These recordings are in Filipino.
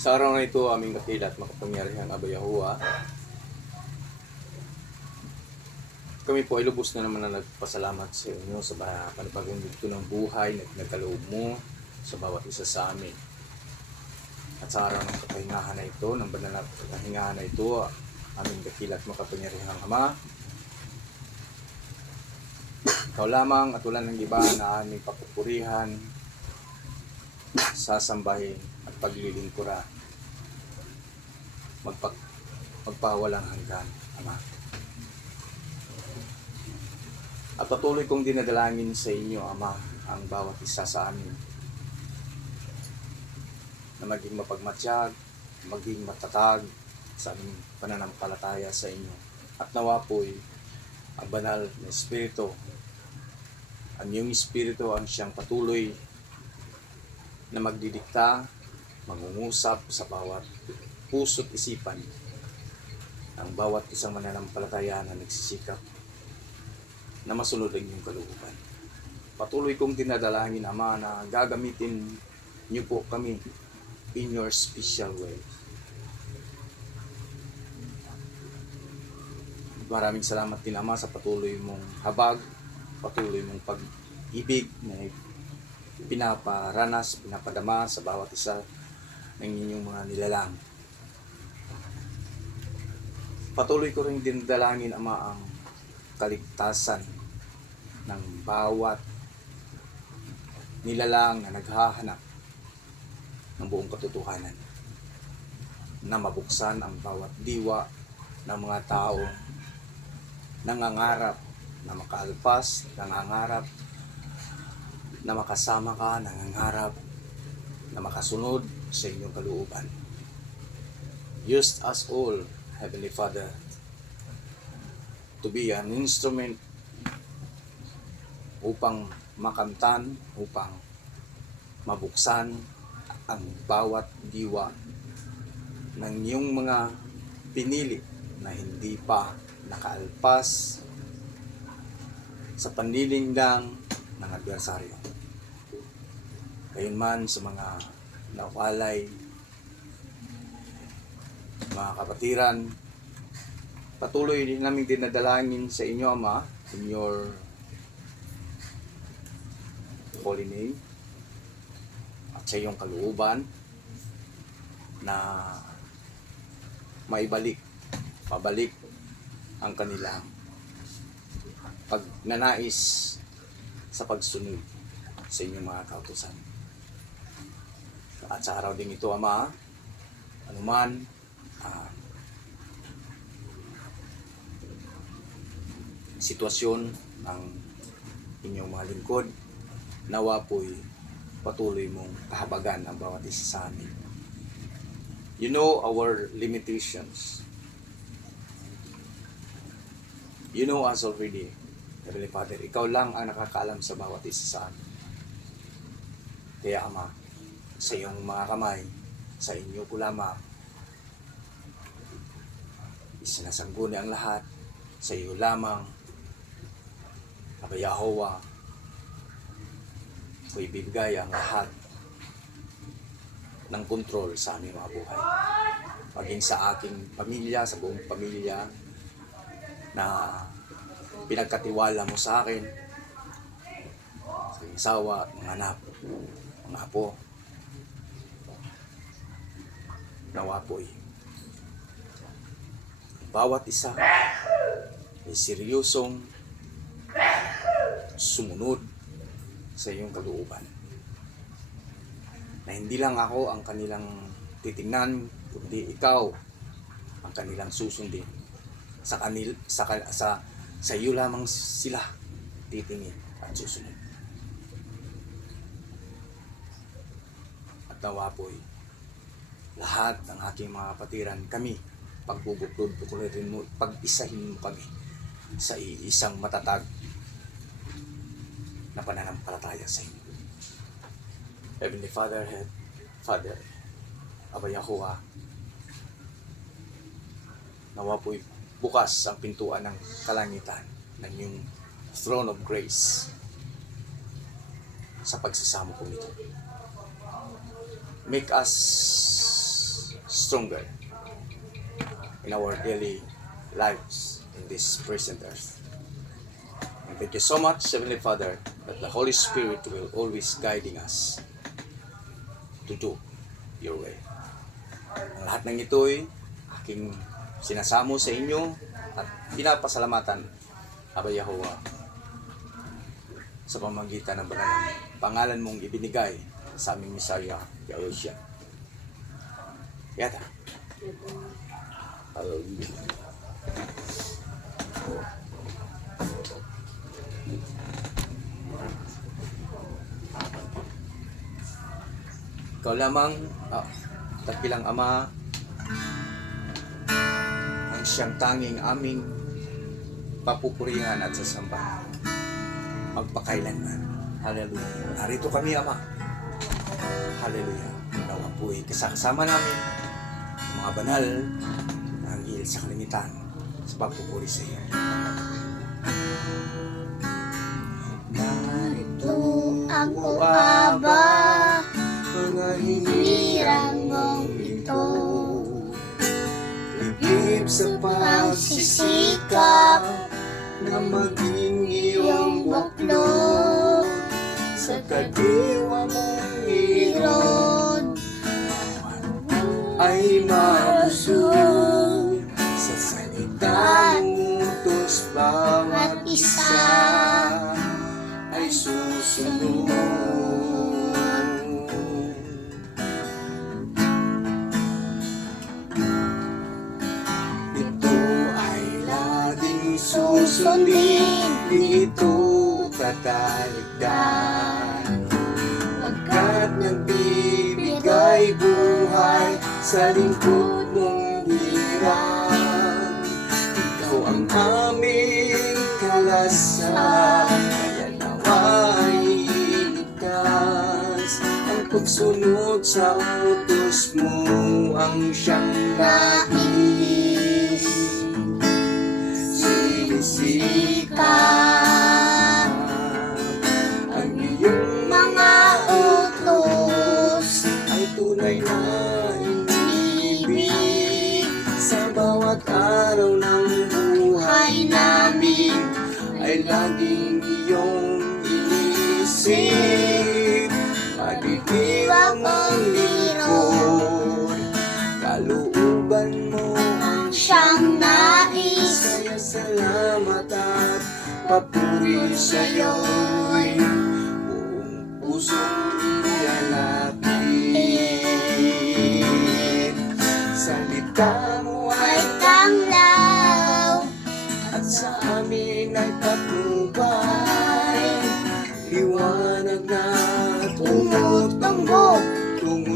Sa araw na ito, aming dakila at makapangyarihang Aba Yahuwah, kami po ay lubos na naman na nagpasalamat sa inyo sa panibagong yugto ng buhay na nagkaloob mo sa bawat isa sa amin. At sa araw ng kapahingahan na ito, ng banal na kapahingahan na ito, aming dakila at makapangyarihang Ama, ikaw lamang at wala ng iba na aming papupurihan, sasambahin at paglilingkuran magpawalang hanggan, Ama. At patuloy kong dinadalangin sa inyo, Ama, ang bawat isa sa amin na maging mapagmatsyag, maging matatag sa aming pananampalataya sa inyo. At nawa po'y ang banal na Espiritu, ang iyong Espiritu ang siyang patuloy na magdidikta, mangungusap sa bawat puso't isipan ng bawat isang mananampalataya na nagsisikap na masunod ang iyong kalooban. Patuloy kong dinadalangin, Ama, na gagamitin niyo po kami in your special way. Maraming salamat din, Ama, sa patuloy mong habag, patuloy mong pag-ibig na pinaparanas, pinapadama sa bawat isa ng inyong mga nilalang. Patuloy ko rin dinadalangin, Ama, ang kaligtasan ng bawat nilalang na naghahanap ng buong katotohanan, na mabuksan ang bawat diwa ng mga tao nangangarap na makaalpas, nangangarap na makasama ka, nangangarap na makasunod sa inyong kalooban. Use us all, Heavenly Father, to be an instrument upang makamtan, upang mabuksan ang bawat diwa ng iyong mga pinili na hindi pa nakaalpas sa panlilingdang ng adversaryo. Gayunman sa mga nawalay, mga kapatiran, patuloy din namin dinadalangin sa inyo, Ama, in your holy name at sa iyong kalooban na mabalik ang kanilang pagnanais sa pagsunod sa inyong mga kautusan. At At sa araw din ito, Ama, anuman sitwasyon ng inyong mga lingkod, nawa po'y patuloy mong kahabagan ang bawat isa sa amin. You know our limitations. You know us already, Heavenly Father. Ikaw lang ang nakakaalam sa bawat isa sa amin. Kaya Ama, sa iyong mga kamay, sa inyo ko lamang isinasangguni ang lahat. Sa iyo lamang, Aba Yahawa, ko ibibigay ang lahat ng kontrol sa aming mga buhay. Maging sa aking pamilya, sa buong pamilya na pinagkatiwala mo sa akin, sa aking asawa, mga anak, mga apo, nawa po'y bawat isa ay seryosong sumunod sa iyong kalooban. Na hindi lang ako ang kanilang titingnan, kundi ikaw ang kanilang susundin. Sa iyo lamang sila titingin at susunod. At nawa po'y lahat ng aking mga kapatiran, kami, pagbubuklod-buklodin mo, pag-isahin mo kami sa isang matatag na pananampalataya sa inyo. Heavenly Father, Aba Yahawa, nawa po'y bukas ang pintuan ng kalangitan ng iyong throne of grace sa pagsasamo ko nito. Make us stronger in our daily lives in this present earth. And thank you so much, Heavenly Father, that the Holy Spirit will always guiding us to do your way. Ang lahat ng ito'y aking sinasamo sa inyo at pinapasalamatan, Aba Yahawa, sa pamamagitan ng banal na pangalan mong ibinigay sa aming Messiah, Yahushua. Yata. Hallelujah. Ikaw lamang, dakilang Ama, ang siyang tanging aming papupurihan at sasamba magpakailanman. Hallelujah. Narito kami, Ama. Hallelujah. Nawa po'y kasama namin ang mga banal na anghel sa kalangitan sa pagpupuri sa iyo. Narito ako, Aba, mga hinirang mong ito. Ligib sa Pagsisikap na maging iyong buklod sa kadiwa mong Iron ay mabusog sa salitang utos bawat isa ay susunod. Ito ay laging susundin, ito tatalikdan, pagkat nagbibigay buhay sa lingkod mong hirang. Ikaw ang aming kalasan, kaya nawa'y ligtas. Ang pagsunod sa utos mo ang siyang nais. Sinisikap ang iyong mga utos ay tunay na ibig sa bawat araw ng buhay namin ay laging iyong inisip. Pagdidiwang mong likod, kalooban mo ang siyang nais. kaya salamat at papuri sa'yo'y buong pusong ilalapit.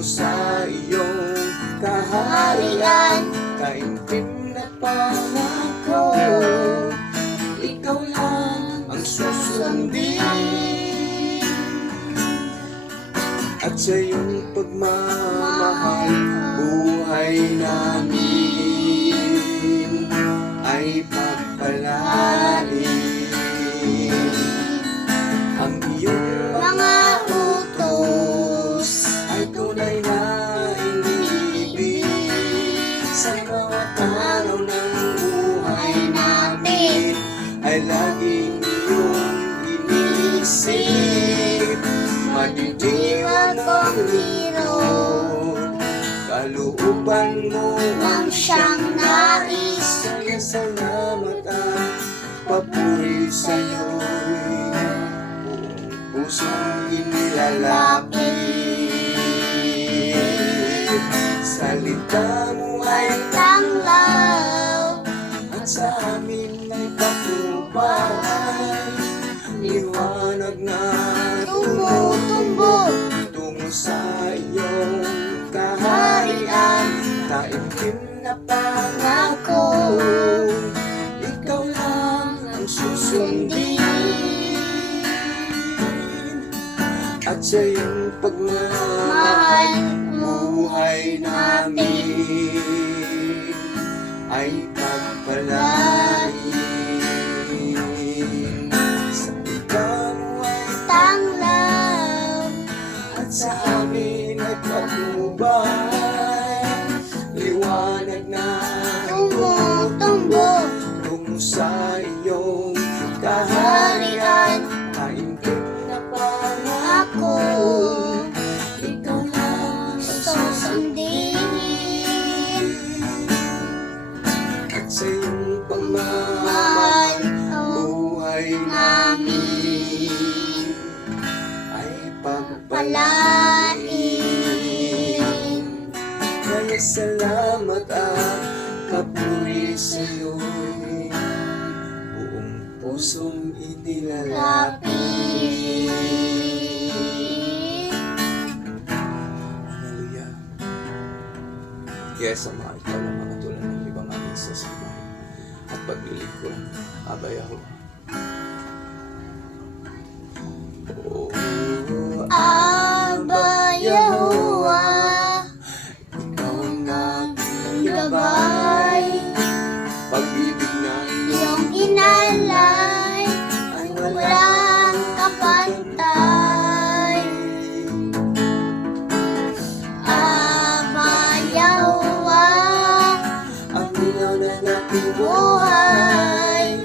sa iyong kaharian. Kaimtim na pangako, ikaw lang ang susundin. At sa iyong pagmamahal, buhay namin ay pagpalain. Ang iyong Mga utos ay tunay na inibig. Sa bawat araw ng buhay namin ay laging iyong iniisip. Madidiwan ang hirap, kalooban mo ang siyang nais. Kaya salamat at papuri sa'yo'y buong pusong inilalapit. Salita mo ay tanglaw, at sa amin ay patnubay. Liwanag na tumutumbog tungo sa iyong kaharian. Taimtim na pangako, ikaw lang ang susundin. At sa iyong pagmamahal, buhay namin ay pagpalain. Sa ikaw ay tanglaw, at sa amin ay patnubay. Liwanag na tumutumbog tungo sa iyong kaharian. Kaimtim na pangako, ikaw lang ang susundin. at sa iyong pagmamahal, buhay namin ay pagpalain. Kaya salamat at papuri sa'yo'y buong pusong inilalapit. Hallelujah. Yes, Ama, ikaw ang mga tulad ng ibang ating sasamay at paglilingkod, Aba Yahuwah. Oh, Aba Yahuwah, ikaw ang aking gabay, pag-ibig na iyong inalay, ay walang kapantay. Aba Yahuwah, ang ilaw ng aking buhay,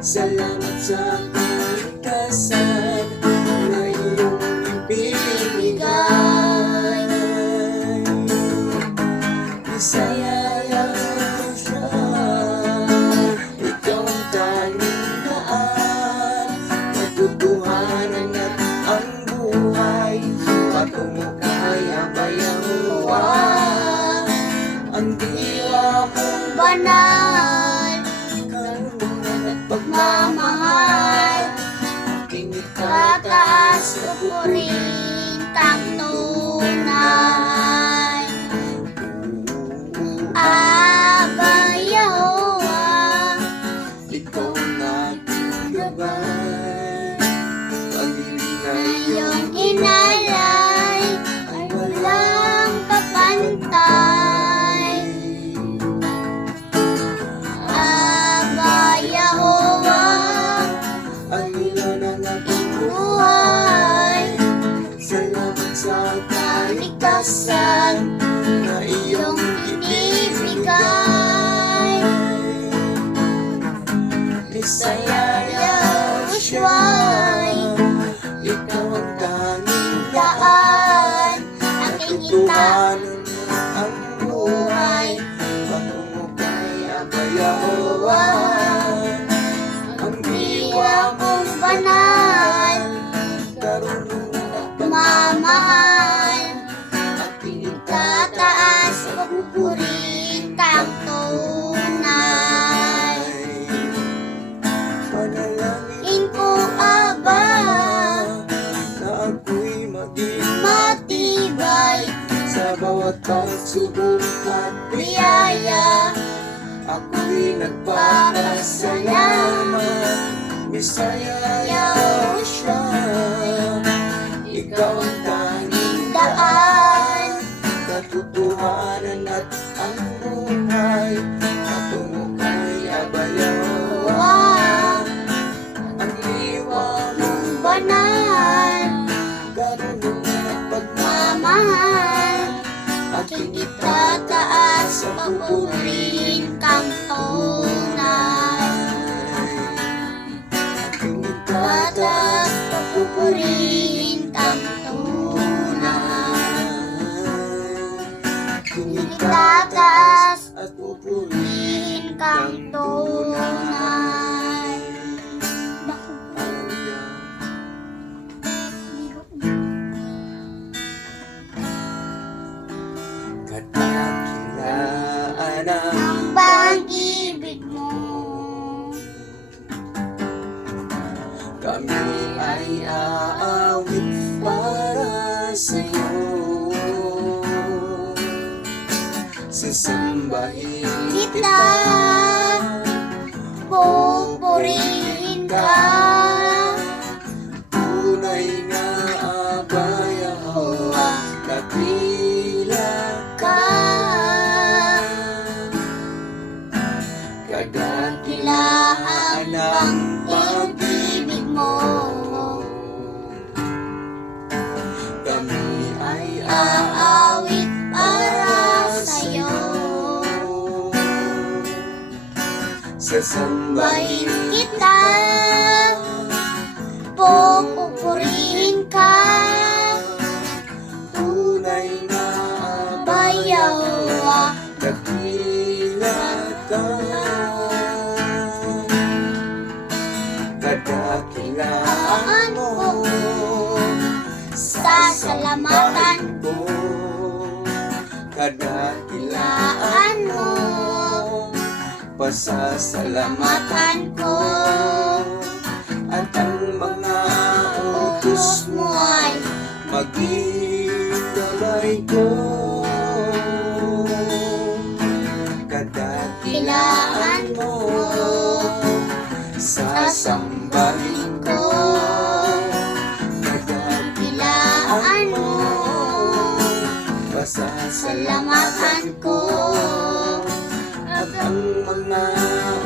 Salamat sa kaligtasan na iyong ibinigay. Isaya siya, ikaw ang tanging daan, katotohanan at ang buhay, patungo kay Aba Yahuwah. Ang diwa mong banal, karunungan at pagmamahal, aking tataas pupurin tang tunay. Aba Yahuwah, ikaw ang aking gabay. Pag-ibig na iyong inalay ay walang kapantay. Aba Yahuwah, ang ilaw ng aking buhay, salamat sa kaligtasan na iyong ibibigay. Bisaya Yahushua, ikaw ang tanging daan, aking ita, katotohanan ang buhay, patungo kay Aba Yahuwah. Ang diwa mong banal, karunungan at mamahal, aking tataas pupurin tang tunay. Panalangin Inko Aba, na ako'y maging matibay sa sa bawat pagsubok at biyaya, ako'y nagpapasalamat. Bisaya Yahushua, ikaw ang tanging daan, katotohanan at ang buhay. Patungo kay Abayawa, ang liwanag, banal, karunong at pagmamahal. mamahal, Aking itataas, papurihin kang tunay. Aking Itataas, papurihin kang tunay. Aking Itataas, at pupurihin papurihin kang tunay. Kadakilaan ang Ang pag-ibig mo, kami ay aawit para sa'yo. Sasambahin kita, pupurihin ka. tunay na Abayawa, dakila ka. Kadakilaan ang Pag-ibig mo, kami ay aawit para sa'yo. sasambahin Bahin kita, pupurihin ka. tunay na Abayawa, dakila ka. Kadakilaan mo, sasalamatan ko. Kadakilaan mo, pasasalamatan matan ko. at ang mga utos Utos mo mo ay maging gabay ko. Kadakilaan mo, sasambahin ko. Kadakilaan mo, pasasalamatan ko. At ang mga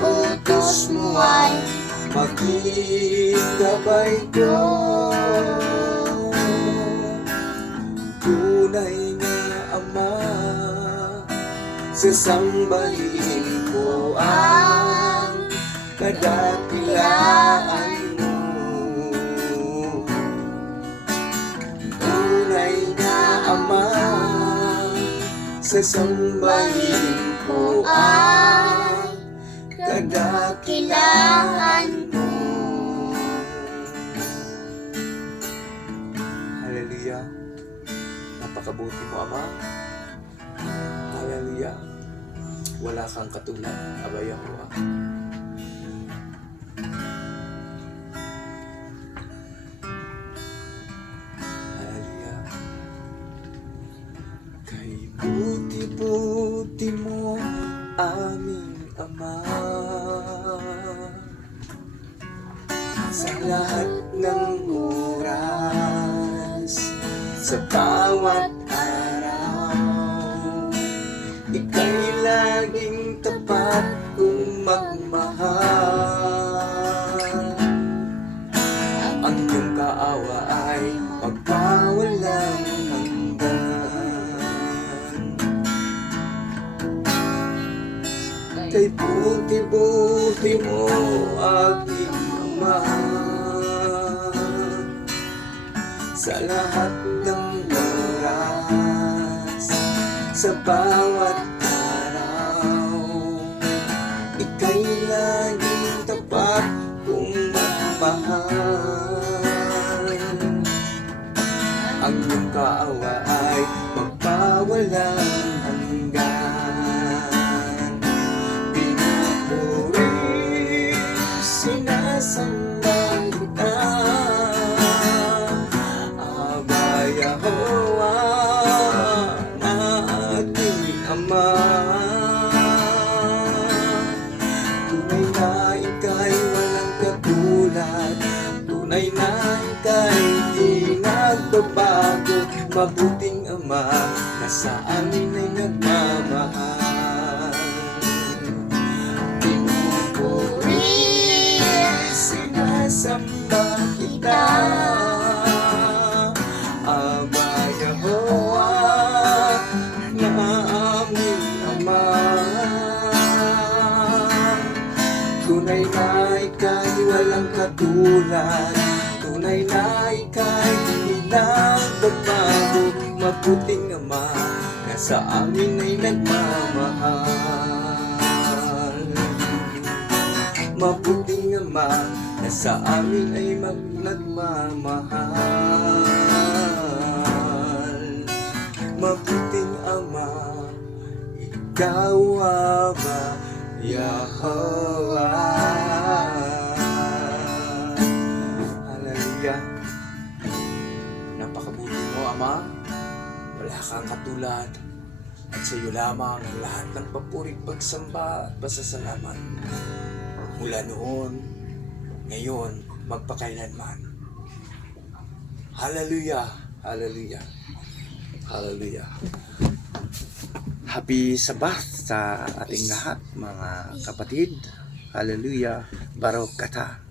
utos mo ay maging gabay ko. Tunay na Ama, sasambahin ko ang kadakilaan mo. Tunay na Ama, sasambahin ko ang kadakilaan mo. Hallelujah. Napakabuti mo, Ama. Hallelujah. Wala kang katulad, Abayawa. Hallelujah. Kay buti-buti mo, aming Ama. Sa lahat ng oras, sa bawat araw, ika'y laging tapat kong magmahal. Ang iyong kaawa ay magpawalang hanggan. Kay buti-buti mo, aking Ama. Sa lahat ng oras, sa bawat araw, ika'y laging tapat kong magmahal. Ang iyong kaawa ay magpawalang hanggan. Pinupuri, sinasamba kita, Abayawa, ika'y di nagbabago, mabuting Ama na sa amin ay nagmamahal. Pinupuri, Sinasamba kita, Aba Yahowa, na aming Ama. Tunay na ika'y walang katulad, tunay na ika'y di nagbabago, mabuting Ama na sa amin ay nagmamahal. Mabuting Ama na sa amin ay nagmamahal. Mabuting Ama, ikaw Aba Yahowa. Hallelujah. Napakabuti mo, Ama. Wala kang katulad. At sa iyo lamang ang lahat ng papuri, pagsamba at pasasalamat. Mula noon, ngayon, magpakailanman. Hallelujah. Hallelujah. Hallelujah. Happy Sabbath sa ating lahat, mga kapatid. Hallelujah. Baruch Atah.